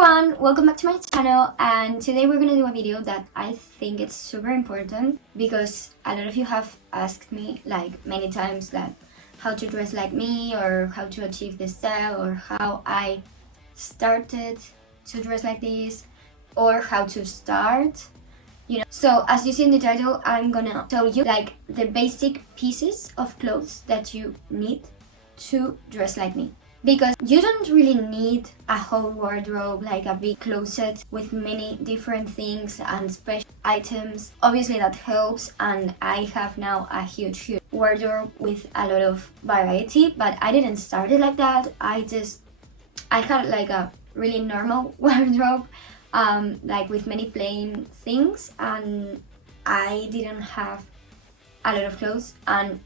everyone, welcome back to my channel, and today we're gonna do a video that I think it's super important because a lot of you have asked me like many times that how to dress like me or how to achieve this style or how I started to dress like this or how to start, So as you see in the title, I'm gonna tell you like the basic pieces of clothes that you need to dress like me. Because you don't really need a whole wardrobe, like a big closet with many different things and special items. Obviously that helps, and I have now a huge wardrobe with a lot of variety, but I didn't start it like that. I had like a really normal wardrobe, like with many plain things, and I didn't have a lot of clothes, and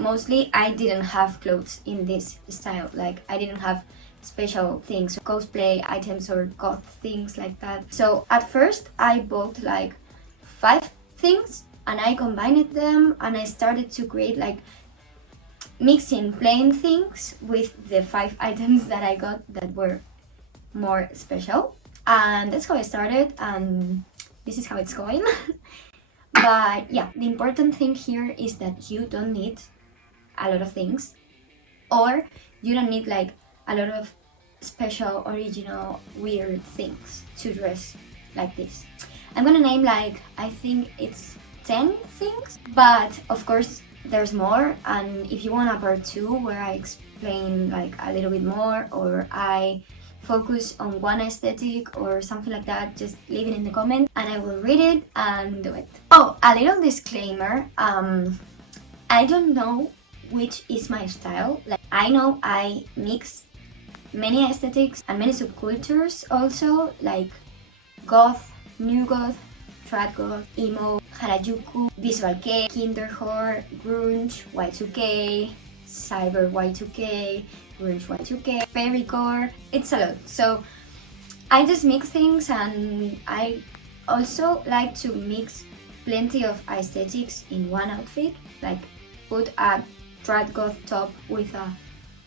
mostly I didn't have clothes in this style. Like I didn't have special things, cosplay items or goth things like that. So at first I bought like 5 things and I combined them and I started to create like mixing plain things with the 5 items that I got that were more special. And that's how I started, and this is how it's going. But yeah, the important thing here is that you don't need a lot of things, or you don't need like a lot of special, original, weird things to dress like this. I'm gonna name like, I think it's 10 things, but of course there's more, and if you want a part 2 where I explain like a little bit more or I focus on one aesthetic or something like that, just leave it in the comments and I will read it and do it. Oh, a little disclaimer, I don't know which is my style. Like I know I mix many aesthetics and many subcultures also, like goth, new goth, trad goth, emo, harajuku, visual kei, kindercore, grunge, Y2K, cyber Y2K, grunge Y2K, fairycore. It's a lot. So I just mix things, and I also like to mix plenty of aesthetics in one outfit, like put a trad goth top with a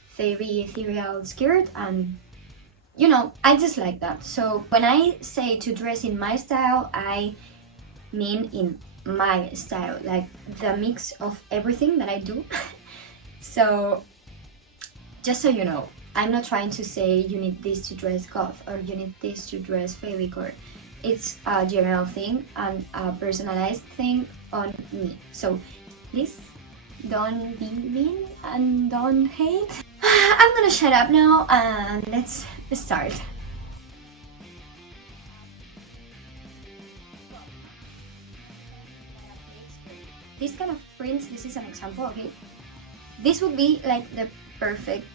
fairy ethereal skirt, and I just like that. So when I say to dress in my style, I mean in my style, like the mix of everything that I do. So just so you know, I'm not trying to say you need this to dress goth or you need this to dress fairycore. It's a general thing and a personalized thing on me. So please don't be mean and don't hate. I'm gonna shut up now and let's start. This kind of prints, this is an example, okay? This would be like the perfect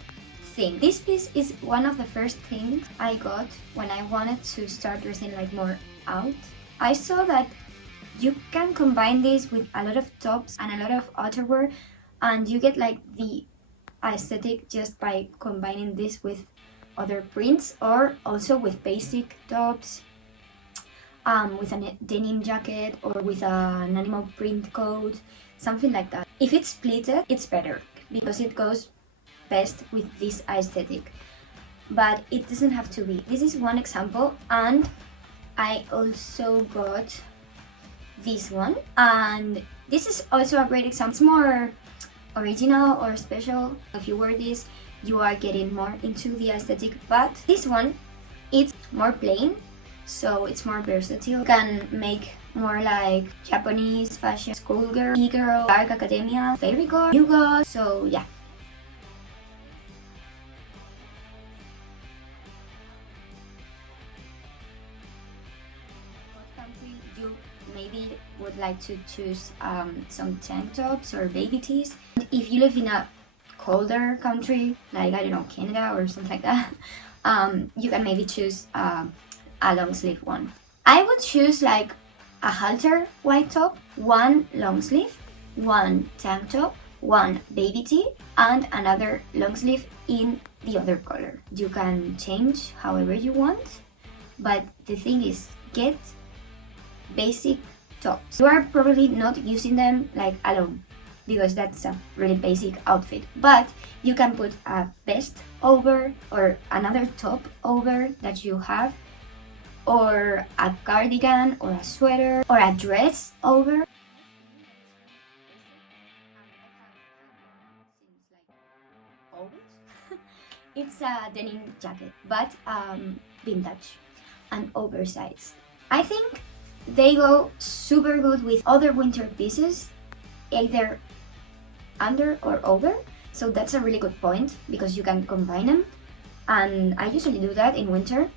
thing. This piece is one of the first things I got when I wanted to start dressing like more out. I saw that you can combine this with a lot of tops and a lot of outerwear, and you get like the aesthetic just by combining this with other prints, or also with basic tops, with a denim jacket or with an animal print coat, something like that. If it's pleated, it's better because it goes best with this aesthetic, but it doesn't have to be. This is one example, and I also got this one, and this is also a great example. It's more original or special. If you wear this, you are getting more into the aesthetic, but this one, it's more plain, so it's more versatile. You can make more like Japanese fashion, schoolgirl, e-girl, dark academia, fairycore, new goth, so yeah. You maybe would like to choose some tank tops or baby tees. If you live in a colder country, like I don't know, Canada or something like that, you can maybe choose a long sleeve one. I would choose like a halter white top, one long sleeve, one tank top, one baby tee, and another long sleeve in the other color. You can change however you want, but the thing is, get basic tops. You are probably not using them like alone. because that's a really basic outfit. But you can put a vest over or another top over that you have, or a cardigan or a sweater or a dress over. It's a denim jacket, but vintage and oversized. I think they go super good with other winter pieces, either under or over. So that's a really good point because you can combine them, and I usually do that in winter.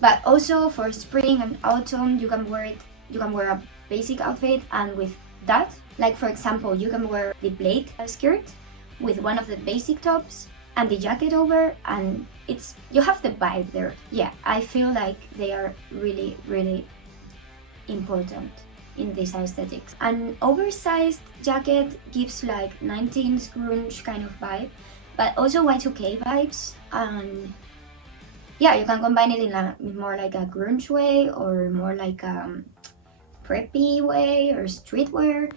But also for spring and autumn, you can wear it. You can wear a basic outfit, and with that, like for example, you can wear the Plaid skirt with one of the basic tops and the jacket over, and you have the vibe there. Yeah, I feel like they are really, really important in this aesthetics. An oversized jacket gives like 19s grunge kind of vibe, but also Y2K vibes, and yeah, you can combine it in a more like a grunge way or more like a preppy way or streetwear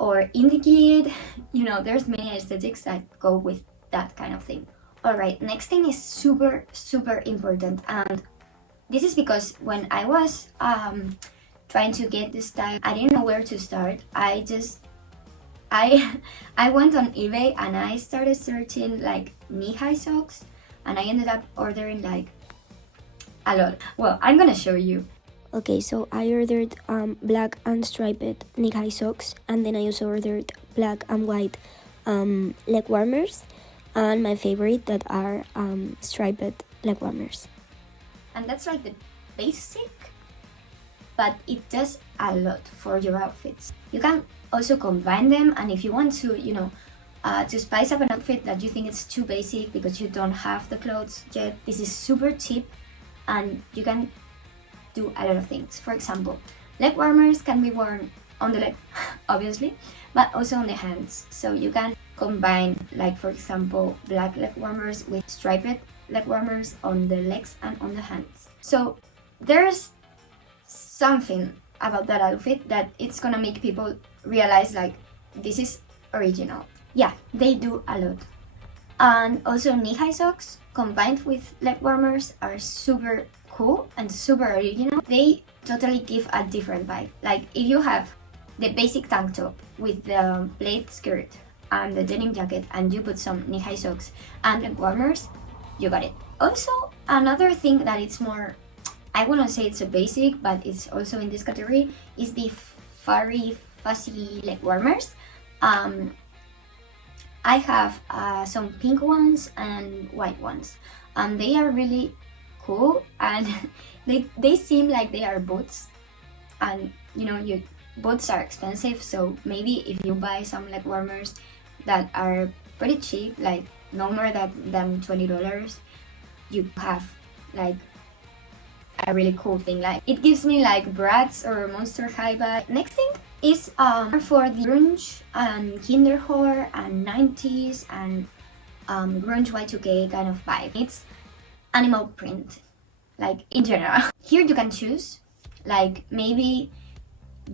or indie kid. You know, there's many aesthetics that go with that kind of thing. Alright, next thing is super, super important, and this is because when I was trying to get this style, I didn't know where to start. I went on eBay and I started searching like knee-high socks, and I ended up ordering like a lot. Well, I'm gonna show you. Okay, so I ordered black and striped knee-high socks, and then I also ordered black and white leg warmers, and my favorite that are striped leg warmers. And that's like the basic, but it does a lot for your outfits. You can also combine them, and if you want to, you know, to spice up an outfit that you think is too basic because you don't have the clothes yet, this is super cheap and you can do a lot of things. For example, leg warmers can be worn on the leg, obviously, but also on the hands. So you can combine, like for example, black leg warmers with striped leg warmers on the legs and on the hands. So there's something about that outfit that it's gonna make people realize like this is original. Yeah, they do a lot. And also knee-high socks combined with leg warmers are super cool and super original. They totally give a different vibe. Like if you have the basic tank top with the Plaid skirt and the denim jacket and you put some knee-high socks and leg warmers, you got it. Also, another thing that it's more, I wouldn't say it's a basic, but it's also in this category, is the furry fuzzy leg warmers. I have some pink ones and white ones, and they are really cool, and they seem like they are boots, and you know, boots are expensive, so maybe if you buy some leg warmers that are pretty cheap, like no more than $20, you have like a really cool thing. Like it gives me like Bratz or Monster High vibe. Next thing is for the grunge and kinderhore and 90s and grunge Y2K kind of vibe. It's animal print, like in general. Here you can choose, like maybe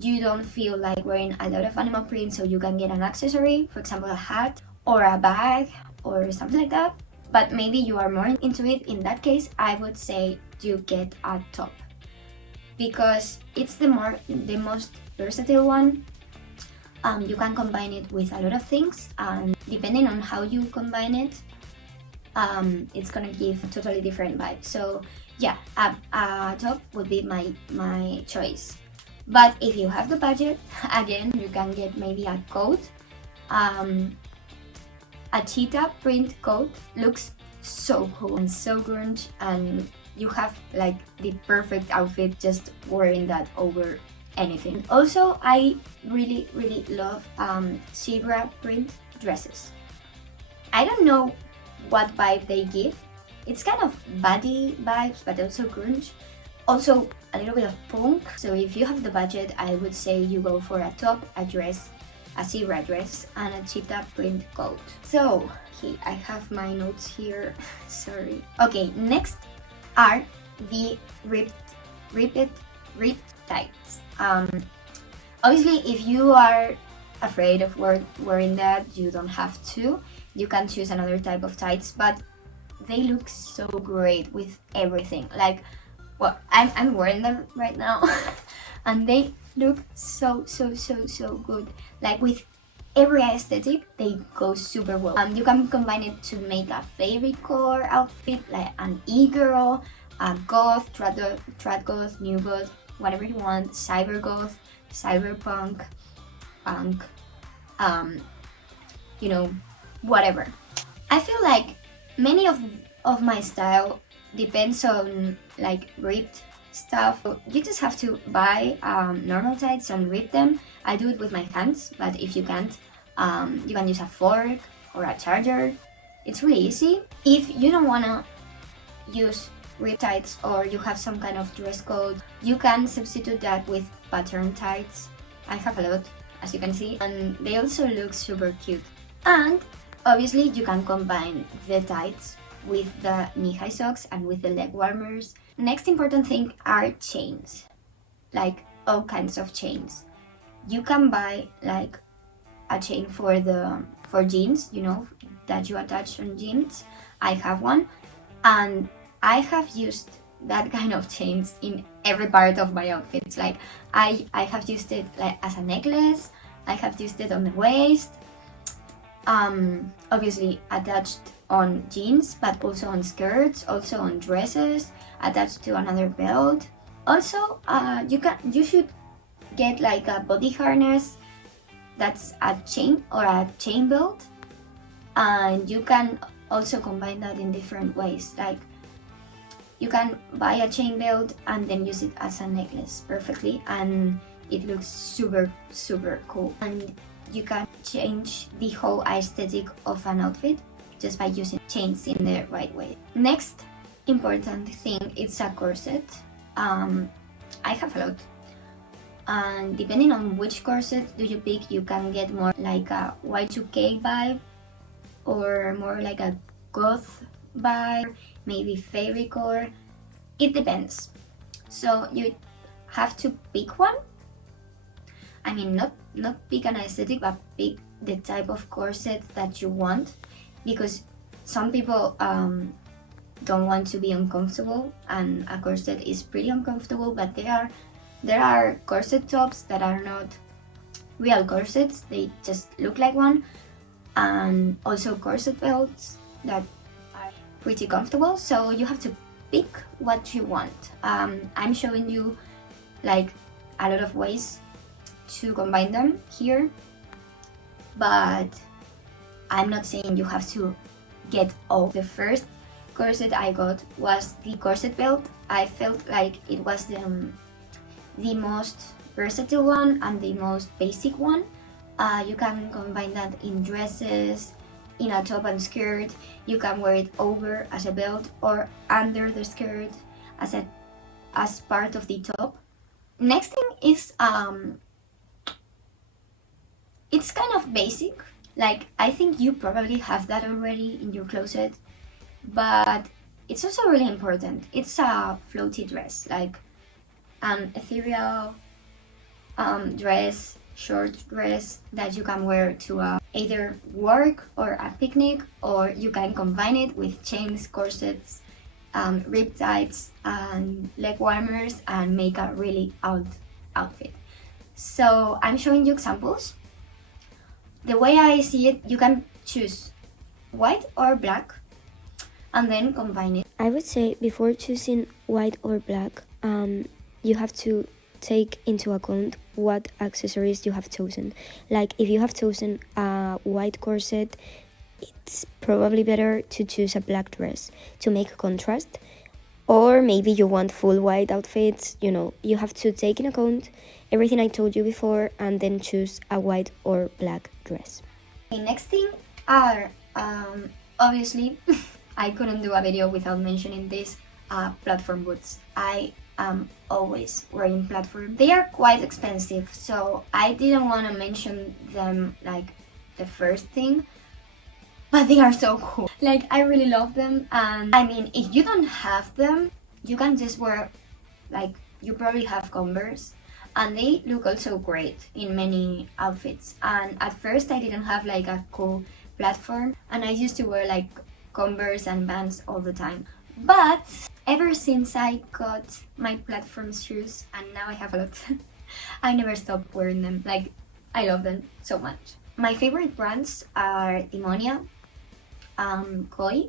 you don't feel like wearing a lot of animal print, so you can get an accessory, for example a hat or a bag or something like that. But maybe you are more into it. In that case, I would say you get a top, because it's the most versatile one. You can combine it with a lot of things, and depending on how you combine it, it's gonna give a totally different vibe. So yeah, a top would be my choice. But if you have the budget, again, you can get maybe a coat. A cheetah print coat looks so cool and so grunge, and you have like the perfect outfit just wearing that over anything. Also, I really love zebra print dresses. I don't know what vibe they give. It's kind of baddie vibes, but also grunge. Also a little bit of punk. So if you have the budget, I would say you go for a top, a dress, a zebra dress, and a cheetah print coat. So okay, I have my notes here. Sorry. Okay, next are the ripped tights. Obviously, if you are afraid of wearing that, you don't have to. You can choose another type of tights, but they look so great with everything. Like, well, I'm wearing them right now and they look so good. Like with every aesthetic, they go super well. You can combine it to make a fairy core outfit, like an e-girl, a goth, trad goth, new goth, whatever you want, cyber goth, cyberpunk, punk, you know, whatever. I feel like many of my style depends on like ripped stuff. You just have to buy normal tights and rip them. I do it with my hands, but if you can't, you can use a fork or a charger. It's really easy. If you don't wanna use rip tights or you have some kind of dress code, you can substitute that with pattern tights. I have a lot, as you can see, and they also look super cute. And obviously you can combine the tights with the knee-high socks and with the leg warmers. Next important thing are chains, like all kinds of chains. You can buy like a chain for jeans, you know, that you attach on jeans. I have one, and I have used that kind of chains in every part of my outfits. Like I have used it like as a necklace, I have used it on the waist, obviously attached on jeans, but also on skirts, also on dresses, attached to another belt. Also, you should get like a body harness that's a chain or a chain belt, and you can also combine that in different ways. Like you can buy a chain belt and then use it as a necklace perfectly, and it looks super cool. And you can change the whole aesthetic of an outfit just by using chains in the right way. Next important thing is a corset. I have a lot, and depending on which corset do you pick, you can get more like a Y2K vibe or more like a goth vibe, maybe fairy core. It depends. So you have to pick one. I mean, not pick an aesthetic, but pick the type of corset that you want, because some people don't want to be uncomfortable, and a corset is pretty uncomfortable. But there are corset tops that are not real corsets, they just look like one, and also corset belts that are pretty comfortable. So you have to pick what you want. I'm showing you like a lot of ways to combine them here, but I'm not saying you have to get all. The first corset I got was the corset belt. I felt like it was the most versatile one and the most basic one. You can combine that in dresses, in a top and skirt. You can wear it over as a belt or under the skirt as part of the top. Next thing is it's kind of basic. Like, I think you probably have that already in your closet, but it's also really important. It's a floaty dress, like an ethereal dress, short dress that you can wear to either work or a picnic, or you can combine it with chains, corsets, rib tights, and leg warmers, and make a really out outfit. So I'm showing you examples. The way I see it, you can choose white or black and then combine it. I would say before choosing white or black, you have to take into account what accessories you have chosen. Like if you have chosen a white corset, it's probably better to choose a black dress to make contrast. Or maybe you want full white outfits, you know, you have to take in account everything I told you before and then choose a white or black dress. The next thing are, obviously, I couldn't do a video without mentioning this, platform boots. I am always wearing platform. They are quite expensive, so I didn't want to mention them like the first thing, but they are so cool. Like, I really love them, and I mean, if you don't have them, you can just wear, like, you probably have Converse, and they look also great in many outfits. And at first I didn't have like a cool platform, and I used to wear like Converse and Vans all the time. But ever since I got my platform shoes, and now I have a lot, I never stopped wearing them. Like, I love them so much. My favorite brands are Demonia, Koi,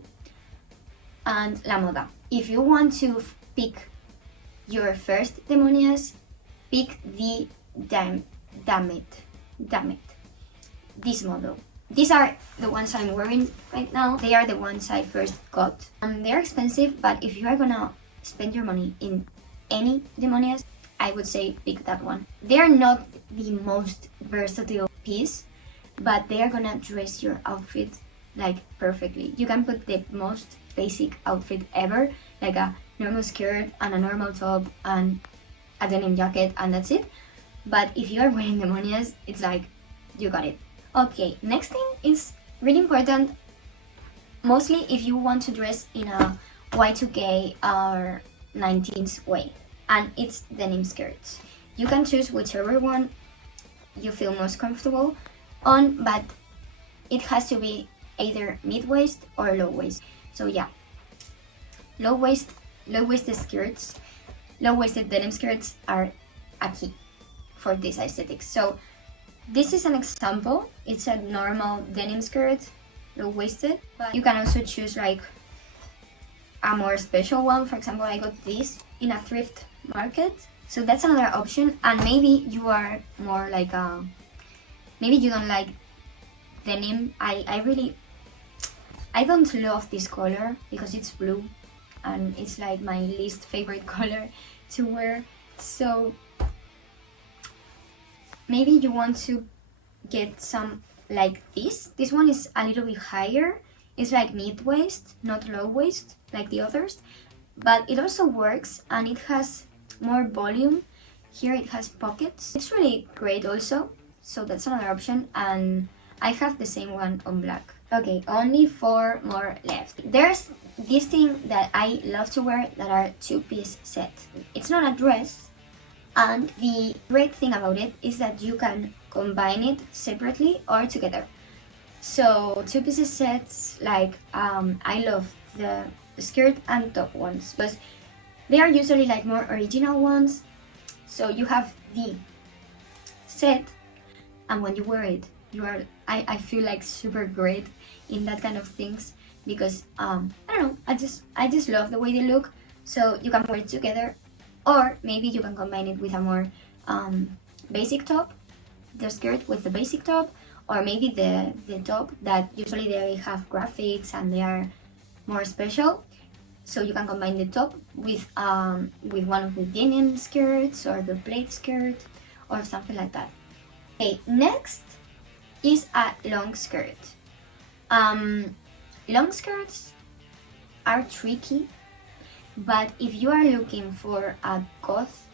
and La Moda. If you want to pick your first Demonias, pick the damn it, this model. These are the ones I'm wearing right now. They are the ones I first got. They're expensive, but if you are gonna spend your money in any Demonias, I would say pick that one. They're not the most versatile piece, but they are gonna dress your outfit like perfectly. You can put the most basic outfit ever, like a normal skirt and a normal top and a denim jacket, and that's it. But if you are wearing Demonias, it's like, you got it. Okay, next thing is really important, mostly if you want to dress in a Y2K or 19s way, and it's denim skirts. You can choose whichever one you feel most comfortable on, but it has to be either mid-waist or low-waist. So yeah, low-waisted skirts, low-waisted denim skirts are a key for this aesthetic. So this is an example. It's a normal denim skirt, low-waisted, but you can also choose like a more special one. For example, I got this in a thrift market, so that's another option. And maybe you are more like maybe you don't like denim. I don't love this color because it's blue and it's like my least favorite color to wear. So maybe you want to get some like this. This one is a little bit higher. It's like mid-waist, not low-waist like the others. But it also works and it has more volume. Here it has pockets. It's really great also. So that's another option. And I have the same one on black. Okay, only 4 more left. There's this thing that I love to wear that are 2-piece sets. It's not a dress. And the great thing about it is that you can combine it separately or together. So 2-piece sets, like I love the skirt and top ones because they are usually like more original ones. So you have the set, and when you wear it, you are I feel like super great in that kind of things because I don't know, I just love the way they look. So you can wear it together. Or maybe you can combine it with a more basic top, the skirt with the basic top, or maybe the top that usually they have graphics and they are more special. So you can combine the top with one of the denim skirts or the plaid skirt or something like that. Okay, next is a long skirt. Long skirts are tricky. But if you are looking for a goth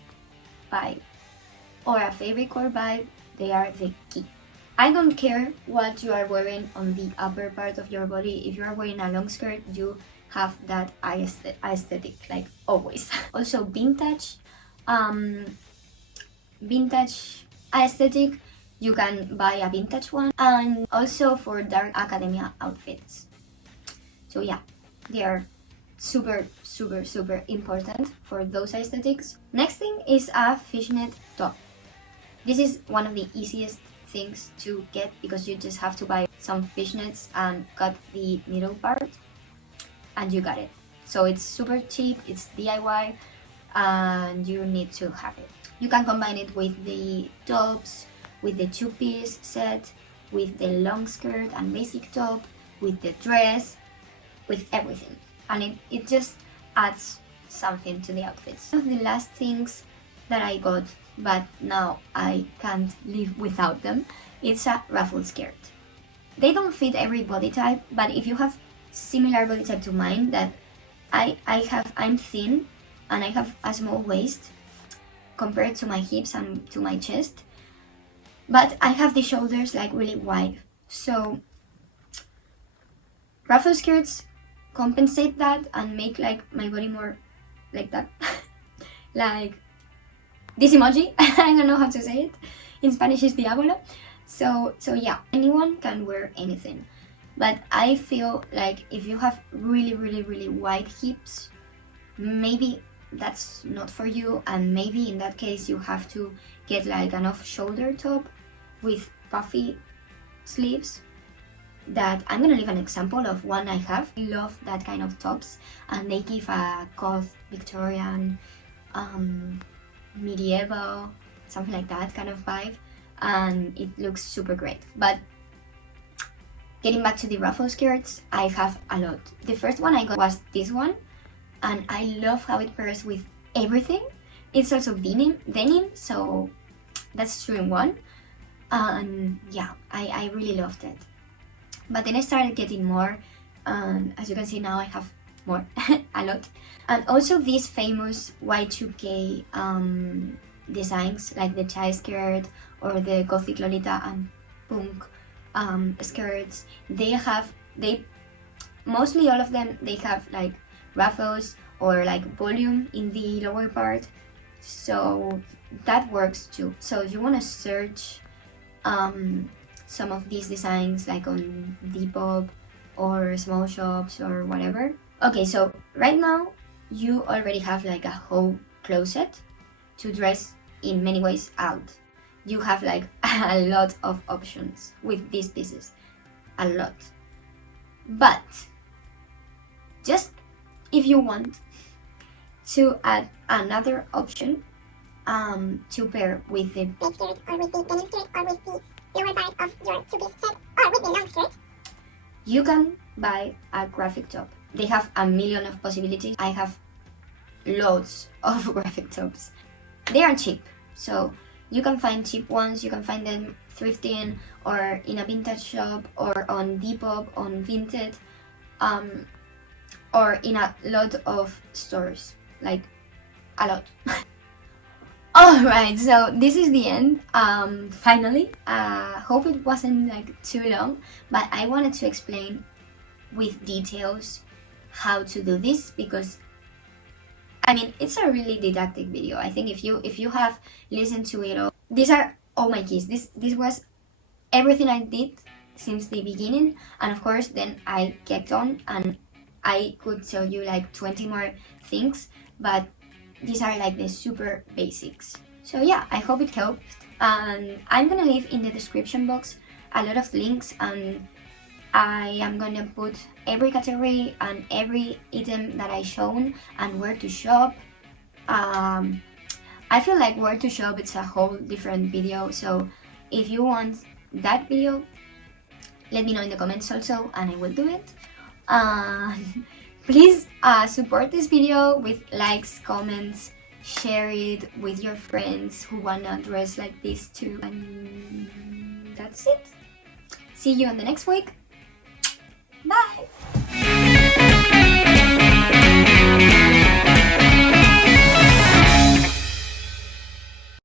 vibe or a fairy core vibe, they are the key. I don't care what you are wearing on the upper part of your body. If you are wearing a long skirt, you have that aesthetic, like always. Also vintage aesthetic, you can buy a vintage one. And also for dark academia outfits. So yeah, they are super important for those aesthetics. Next thing is a fishnet top. This is one of the easiest things to get because you just have to buy some fishnets and cut the middle part and you got it. So it's super cheap, it's DIY, and you need to have it. You can combine it with the tops, with the 2-piece set, with the long skirt and basic top, with the dress, with everything. And it just adds something to the outfits. One of the last things that I got, but now I can't live without them, it's a ruffle skirt. They don't fit every body type, but if you have similar body type to mine, that I'm thin and I have a small waist compared to my hips and to my chest, but I have the shoulders like really wide. So ruffle skirts compensate that and make like my body more like that. Like this emoji. I don't know how to say it. In Spanish is diabolo. So yeah, anyone can wear anything. But I feel like if you have really wide hips, maybe that's not for you, and maybe in that case you have to get like an off-shoulder top with puffy sleeves. That I'm gonna leave an example of one I have. I love that kind of tops, and they give a goth, Victorian, medieval, something like that kind of vibe, and it looks super great. But getting back to the ruffle skirts, I have a lot. The first one I got was this one, and I love how it pairs with everything. It's also denim, so that's 2 in 1, and yeah, I really loved it. But then I started getting more, and as you can see now I have more, a lot. And also these famous Y2K designs, like the chai skirt or the gothic lolita and punk skirts. Mostly all of them, they have like ruffles or like volume in the lower part, so that works too. So if you want to search some of these designs like on Depop or small shops or whatever. Okay, so right now you already have like a whole closet to dress in many ways out. You have like a lot of options with these pieces, a lot. But just if you want to add another option to pair with the plaid skirt or with the denim skirt or with the lower part of your two-piece set or with the long skirt, you can buy a graphic top. They have a million of possibilities. I have loads of graphic tops. They are cheap, so you can find cheap ones. You can find them thrifting or in a vintage shop or on Depop, on Vinted, or in a lot of stores, like a lot. Alright, so this is the end, finally. Hope it wasn't like too long, but I wanted to explain with details how to do this, because I mean, it's a really didactic video. I think if you have listened to it all, these are all my keys. This was everything I did since the beginning, and of course then I kept on, and I could tell you like 20 more things, but these are like the super basics. So yeah, I hope it helped, and I'm gonna leave in the description box a lot of links, and I am gonna put every category and every item that I shown and where to shop. I feel like where to shop, it's a whole different video, so if you want that video, let me know in the comments also, and I will do it. Please support this video with likes, comments, share it with your friends who wanna dress like this too, and that's it. See you in the next week. Bye!